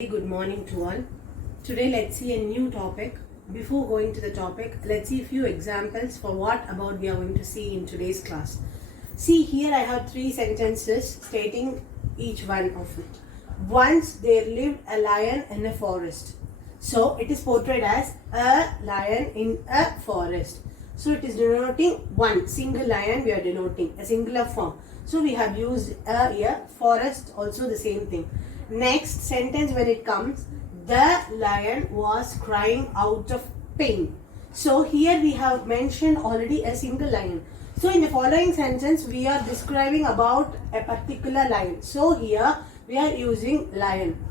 Good morning to all. Today let's see a new topic. Before going to the topic, let's see a few examples for what about we are going to see in today's class. See here I have three sentences stating each one of it. Once there lived a lion in a forest. So it is portrayed as a lion in a forest. So it is denoting one single lion, we are denoting a singular form. So we have used a here, forest also the same thing. Next sentence when it comes, the lion was crying out of pain. So here we have mentioned already a single lion. So in the following sentence we are describing about a particular lion. So here we are using lion.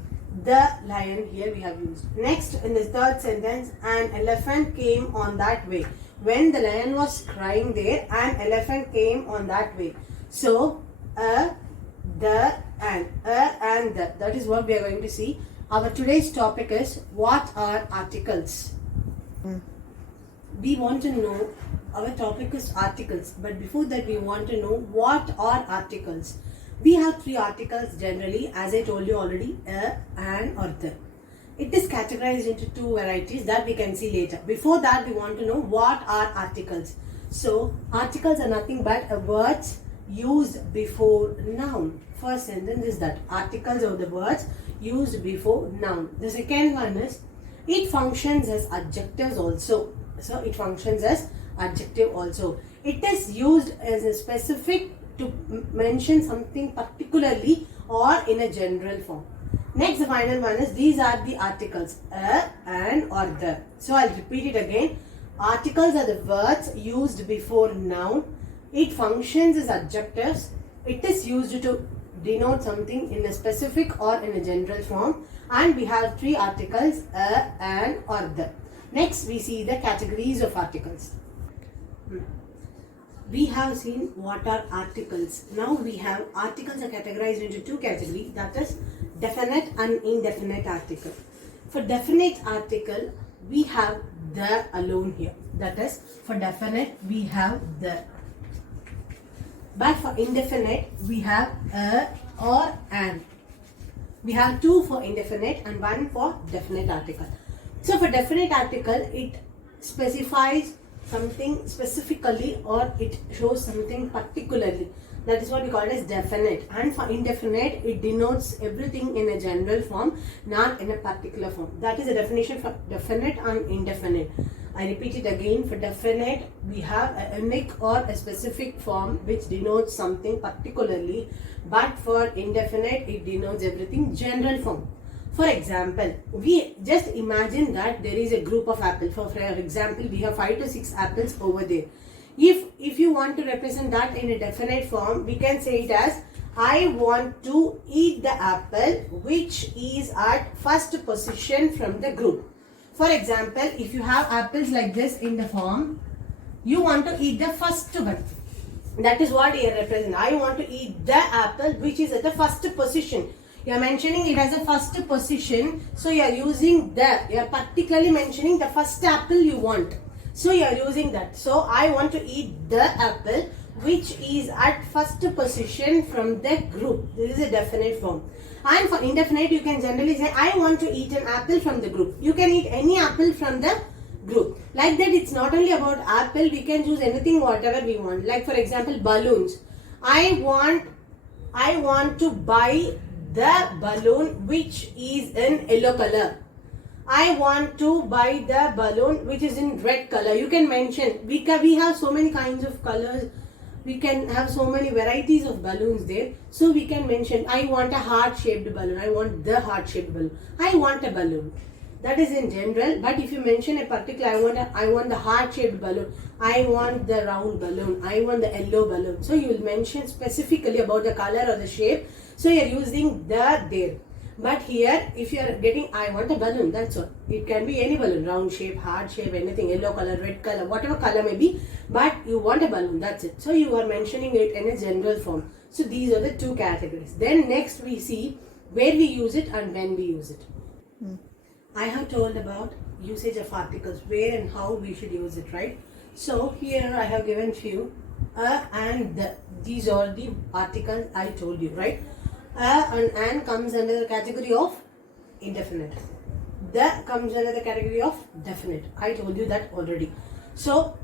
The lion here we have used. Next in the third sentence, an elephant came on that way. When the lion was crying there, an elephant came on that way. So the and the, that is what we are going to see. Our today's topic is what are articles. We want to know, our topic is articles, but before that we want to know what are articles. We have three articles generally, as I told you already, a, an or the. It is categorized into two varieties that we can see later. Before that we want to know what are articles. So articles are nothing but words used before noun. First sentence is that articles are the words used before noun. The second one is it functions as adjectives also. So it functions as adjective also. It is used as a specific to mention something particularly or in a general form. Next, the final one is these are the articles a, an or the. So I'll repeat it again. Articles are the words used before noun. It functions as adjectives. It is used to denote something in a specific or in a general form. And we have three articles a, an or the. Next, we see the categories of articles. We have seen what are articles. Now we have articles are categorized into two categories, that is definite and indefinite article. For definite article, we have the alone here. That is, for definite, we have the. But for indefinite, we have a or an. We have two for indefinite and one for definite article. So for definite article, it specifies something specifically or it shows something particularly. That is what we call it as definite. And for indefinite, it denotes everything in a general form, not in a particular form. That is the definition for definite and indefinite. I repeat it again. For definite, we have a unique or a specific form which denotes something particularly. But for indefinite, it denotes everything general form. For example, we just imagine that there is a group of apples. For example, we have 5 to 6 apples over there. If you want to represent that in a definite form, we can say it as I want to eat the apple which is at first position from the group. For example, if you have apples like this in the form, you want to eat the first one. That is what it represents. I want to eat the apple which is at the first position. You are mentioning it as a first position. So you are using the. You are particularly mentioning the first apple you want. So you are using that. So I want to eat the apple which is at first position from the group. This is a definite form. And for indefinite, you can generally say I want to eat an apple from the group. You can eat any apple from the group. Like that, it's not only about apple. We can choose anything, whatever we want. Like for example, balloons. I want to buy the balloon which is in yellow color. I want to buy the balloon which is in red color. You can mention. We have so many kinds of colors. We can have so many varieties of balloons there. So we can mention I want a heart-shaped balloon. I want the heart-shaped balloon. I want a balloon. That is in general. But if you mention a particular, I want the heart-shaped balloon. I want the round balloon. I want the yellow balloon. So you will mention specifically about the color or the shape. So you are using the there. But here, if you are getting, I want a balloon, that's all. It can be any balloon, round shape, heart shape, anything, yellow color, red color, whatever color may be. But you want a balloon, that's it. So you are mentioning it in a general form. So these are the two categories. Then next we see where we use it and when we use it. I have told about usage of articles, where and how we should use it, right? So here I have given few and the. These are the articles I told you, right? And comes under the category of indefinite. The comes under the category of definite. I told you that already. So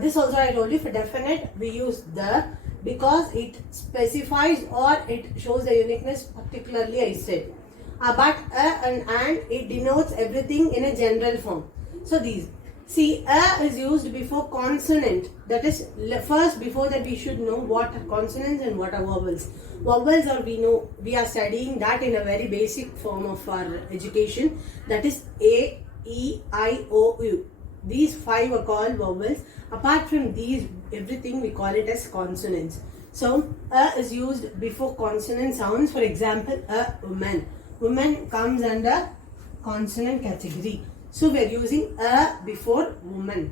this also I told you, for definite we use the, because it specifies or it shows the uniqueness particularly I said. But and it denotes everything in a general form. So these. See, is used before consonant. That is, first before that we should know what are consonants and what are vowels. Vowels are, we are studying that in a very basic form of our education. That is A, E, I, O, U. These 5 are called vowels. Apart from these, everything we call it as consonants. So, is used before consonant sounds. For example, a woman. Woman comes under consonant category. So we are using a before woman.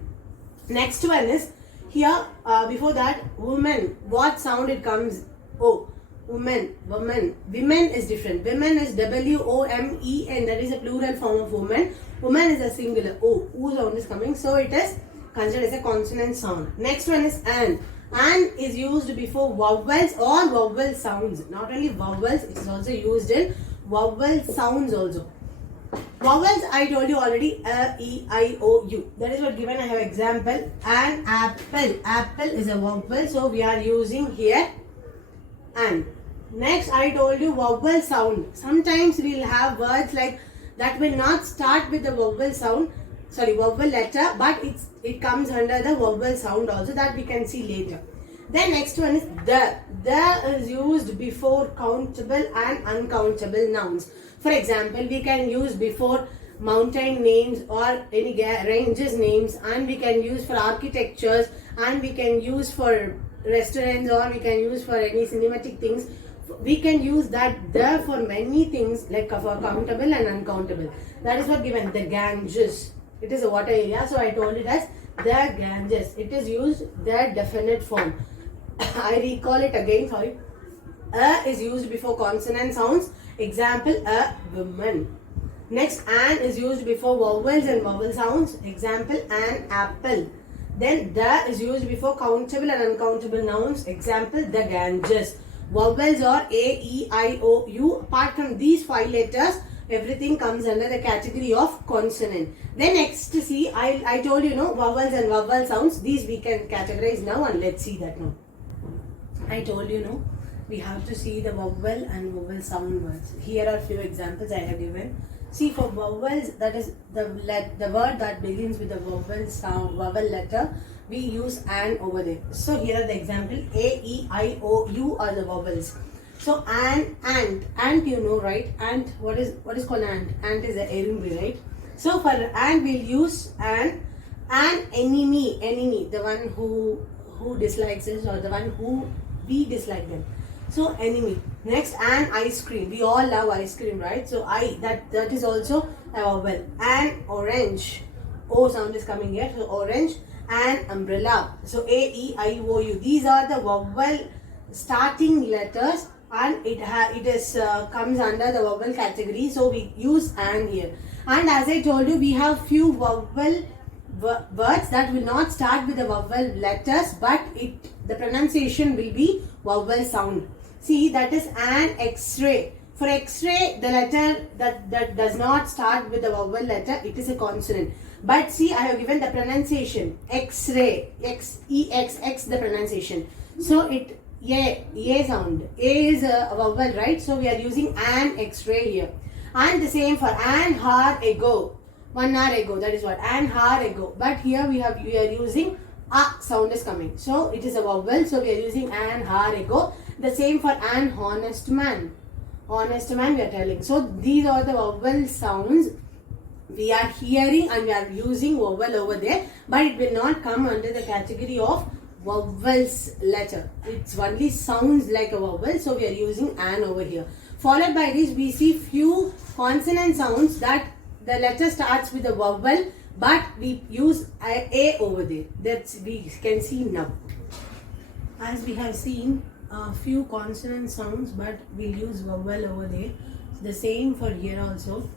Next one is here, before that, woman. What sound it comes? O. Woman, woman. Women is different. Women is W-O-M-E-N. That is a plural form of woman. Woman is a singular. O. O sound is coming. So it is considered as a consonant sound. Next one is an. An is used before vowels or vowel sounds. Not only vowels, it is also used in vowel sounds also. Vowels I told you already, a, e, I, o, u. That is what given. I have example. An apple. Apple is a vowel, so we are using here an. Next I told you vowel sound. Sometimes we will have words like that will not start with the vowel sound, vowel letter, but it comes under the vowel sound also, that we can see later. Then next one is the. The is used before countable and uncountable nouns. For example, we can use before mountain names or any ranges names, and we can use for architectures, and we can use for restaurants, or we can use for any cinematic things. We can use that the for many things, like for countable and uncountable. That is what given. The Ganges. It is a water area, so I told it as the Ganges. It is used the definite form. I recall it again, sorry. A is used before consonant sounds. Example, a woman. Next, an is used before vowels and vowel sounds. Example, an apple. Then the is used before countable and uncountable nouns. Example, the Ganges. Vowels are A, E, I, O, U. Apart from these 5 letters, everything comes under the category of consonant. Then next, see, I told you, vowels and vowel sounds. These we can categorize now, and let's see that now. I told you, we have to see the vowel and vowel sound words. Here are few examples I have given. See, for vowels, that is the word that begins with the vowel sound, vowel letter, we use an over there. So here are the example. A, E, I, O, U are the vowels. So an, ant, right? Ant, what is called ant? Ant is an erumbi, right? So for ant, we'll use an enemy, the one who dislikes us, or the one who we dislike them. So enemy. Next, an ice cream. We all love ice cream, right? So that is also a vowel. An orange. O sound is coming here. So orange. An umbrella. So A, E, I, O, U. These are the vowel starting letters, and it comes under the vowel category. So we use an here. And as I told you, we have few vowel words that will not start with the vowel letters, but the pronunciation will be vowel sound. See, that is an X-ray. For X-ray, the letter that does not start with the vowel letter, it is a consonant. But see, I have given the pronunciation. X-ray, X, the pronunciation. So it, A sound. A is a vowel, right? So we are using an X-ray here. And the same for an hour ago. 1 hour ago, that is what? An hour ago. But here we are using a sound is coming. So it is a vowel. So we are using an hour ago. The same for an honest man. Honest man we are telling. So these are the vowel sounds we are hearing, and we are using vowel over there. But it will not come under the category of vowels letter. It only sounds like a vowel. So we are using an over here. Followed by this, we see few consonant sounds that the letter starts with a vowel, but we use a over there. That's we can see now. As we have seen, a few consonant sounds, but we'll use vowel over there. The same for here also.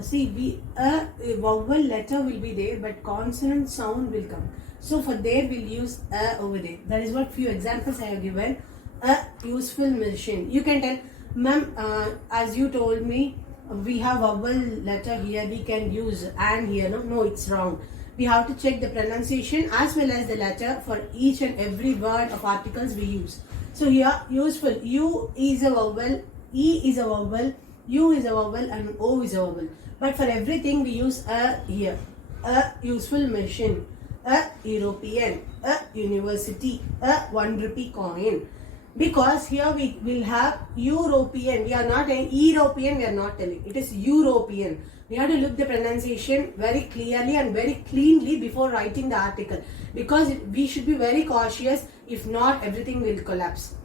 See, a vowel letter will be there, but consonant sound will come. So for there we'll use a over there. That is what few examples I have given. A useful machine. You can tell, ma'am, as you told me, we have vowel letter here, we can use and here. No, it's wrong. We have to check the pronunciation as well as the letter for each and every word of articles we use. So here, useful. U is a vowel, E is a vowel, U is a vowel, and O is a vowel. But for everything we use a here. A useful machine, a European, a university, a 1 rupee coin. Because here we will have European. We are not telling European, we are not telling. It is European. We have to look the pronunciation very clearly and very cleanly before writing the article. Because we should be very cautious. If not, everything will collapse.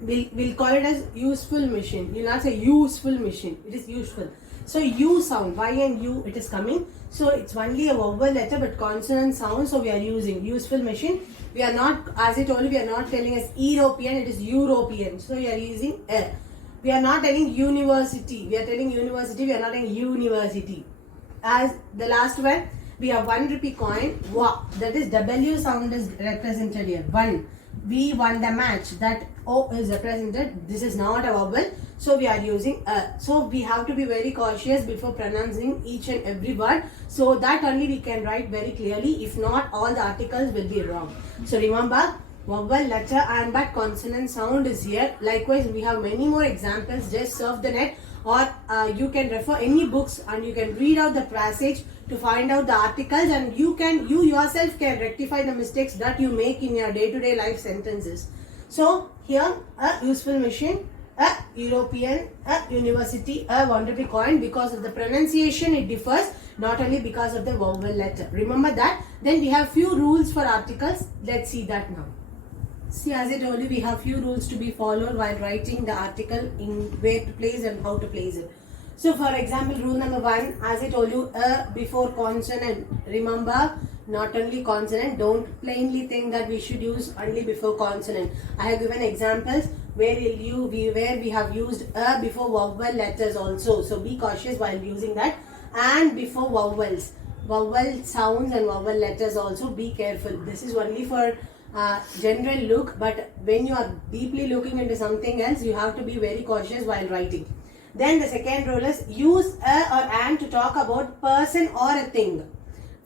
We'll call it as useful machine. You'll not say useful machine. It is useful. So U sound, Y and U, it is coming. So it's only a vowel letter but consonant sound. So we are using useful machine. We are not, as I told you, we are not telling as European, it is European. So we are using a. We are not telling university. We are telling university, we are not telling university. As the last one, we have 1 rupee coin. Wa. That is W sound is represented here. 1. We won the match. That O is represented. This is not a vowel. So we are using a. So we have to be very cautious before pronouncing each and every word. So that only we can write very clearly. If not, all the articles will be wrong. So remember, vowel, letter and but consonant sound is here. Likewise, we have many more examples. Just surf the net or you can refer any books and you can read out the passage to find out the articles, and you yourself can rectify the mistakes that you make in your day-to-day life sentences. So here, a useful machine, a European, a university, a 1 rupee coin. Because of the pronunciation it differs, not only because of the vowel letter. Remember that. Then we have few rules for articles. Let's see that now. See, as I told you, we have few rules to be followed while writing the article, in where to place and how to place it. So for example, rule number 1, as I told you, a before consonant. Remember, not only consonant. Don't plainly think that we should use only before consonant. I have given examples where we have used a before vowel letters also. So be cautious while using that. And before vowels, vowel sounds and vowel letters also, be careful. This is only for general look, but when you are deeply looking into something else, you have to be very cautious while writing. Then the second rule is use a or an to talk about person or a thing.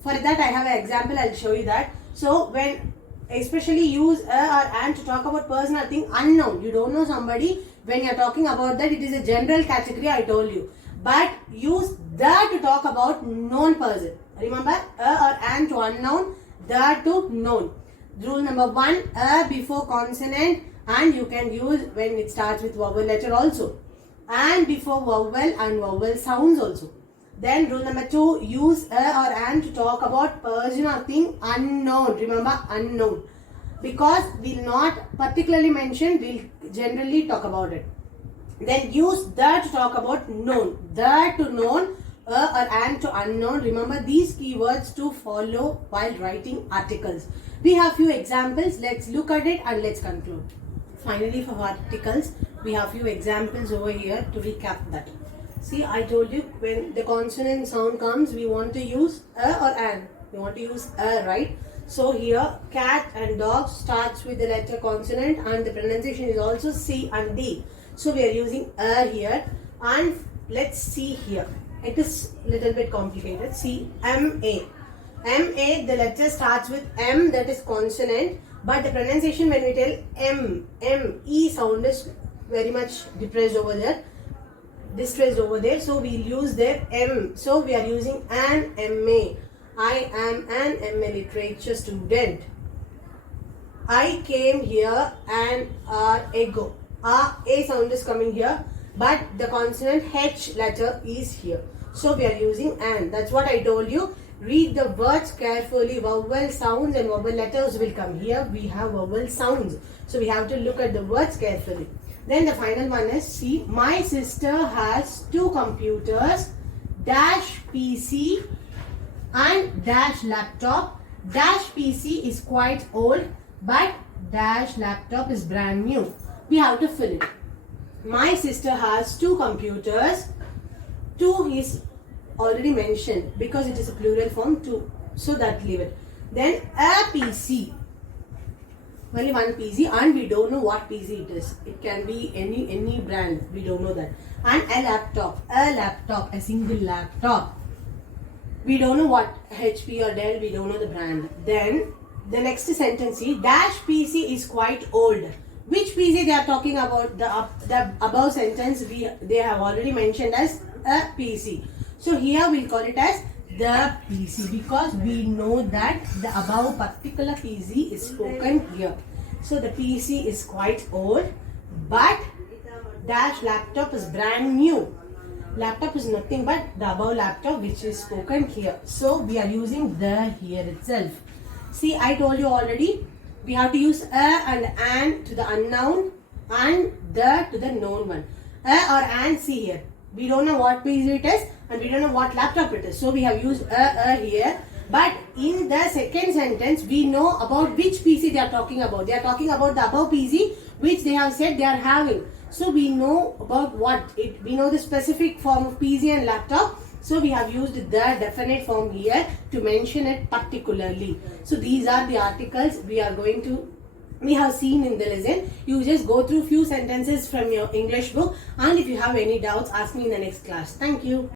For that I have an example, I'll show you that. So when especially use a or an to talk about person or thing unknown, you don't know somebody, when you're talking about that, it is a general category, I told you. But use the to talk about known person. Remember, a or an to unknown, the to known. Rule number 1, a before consonant, and you can use when it starts with vowel letter also. And before vowel and vowel sounds also. Then rule number 2, use a or an to talk about person or thing unknown. Remember, unknown. Because we'll not particularly mention, we'll generally talk about it. Then use the to talk about known. The to known, a or an to unknown. Remember these keywords to follow while writing articles. We have few examples. Let's look at it and let's conclude. Finally, for articles, we have few examples over here to recap that. See, I told you when the consonant sound comes, we want to use a or an. We want to use a, right? So here, cat and dog starts with the letter consonant and the pronunciation is also C and D. So we are using a here, and let's see here. It is little bit complicated. See, M-A. M-A, the letter starts with M, that is consonant. But the pronunciation when we tell M, E sound is very much depressed over there. Distressed over there. So we'll use their M. So we are using an M-A. I am an M-A literature student. I came here and ego. A sound is coming here, but the consonant H letter is here. So we are using an. That's what I told you. Read the words carefully. Vowel sounds and vowel letters will come. Here we have vowel sounds. So we have to look at the words carefully. Then the final one is, see, my sister has 2 computers, dash PC and dash laptop. Dash PC is quite old, but dash laptop is brand new. We have to fill it. My sister has 2 computers. 2 is already mentioned because it is a plural form 2. So that leave it. Then a PC. Only one PC, and we don't know what PC it is. It can be any brand. We don't know that. And a laptop, a single laptop. We don't know what HP or Dell. We don't know the brand. Then the next sentence is dash PC is quite old. Which PC they are talking about? The above sentence they have already mentioned as a PC. So here we'll call it as the PC because we know that the above particular PC is spoken here. So the PC is quite old, but dash laptop is brand new. Laptop is nothing but the above laptop which is spoken here. So we are using the here itself. See, I told you already, we have to use a and an to the unknown and the to the known one. A or an, see here. We don't know what PC it is and we don't know what laptop it is. So we have used a here. But in the second sentence, we know about which PC they are talking about. They are talking about the above PC which they have said they are having. So we know about what it. We know the specific form of PC and laptop. So we have used the definite form here to mention it particularly. So these are the articles we have seen in the lesson. You just go through few sentences from your English book, and if you have any doubts, ask me in the next class. Thank you.